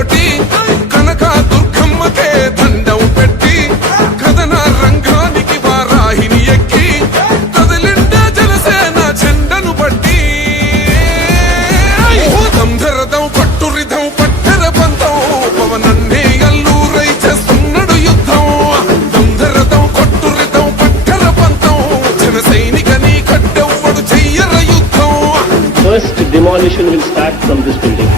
కోటి కనక దుర్గమ్మకే దండం పెట్టి కథన రంగానికి వారాహిని ఎక్కి కదిలిండే జనసేన చెండను పట్టి దంధరదం పట్టురిధం పట్టర పంతం పవనన్నే అల్లూరై చేస్తున్నాడు యుద్ధం దంధరదం కొట్టురిధం పట్టర పంతం జన సైనికని కట్టెవ్వడు చెయ్యర యుద్ధం. First demolition will start from this building.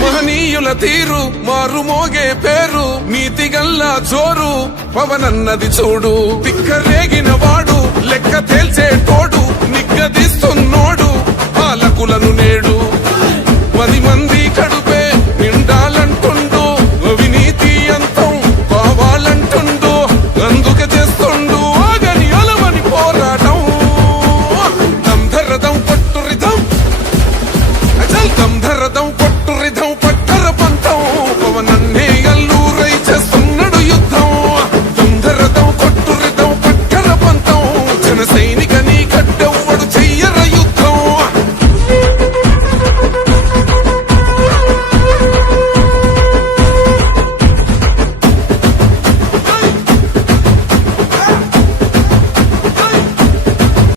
మహనీయుల తీరు మారుమోగే పేరు నీతిగల్లా చోరు పవనన్నది చూడు తిక్కరేగిన వాడు లెక్క తేల్చేటోడు నిగ్గదీస్తున్నోడు పాలకులను నేడు 10 మంది కడుపే నిండాలంటుండు అవినీతి అంతం కావాలంటుండు అందుకే చేస్తుండు ఆగని అలవని పోరాటం దంధరదం కొట్టురిదం అచల్ దంధరదం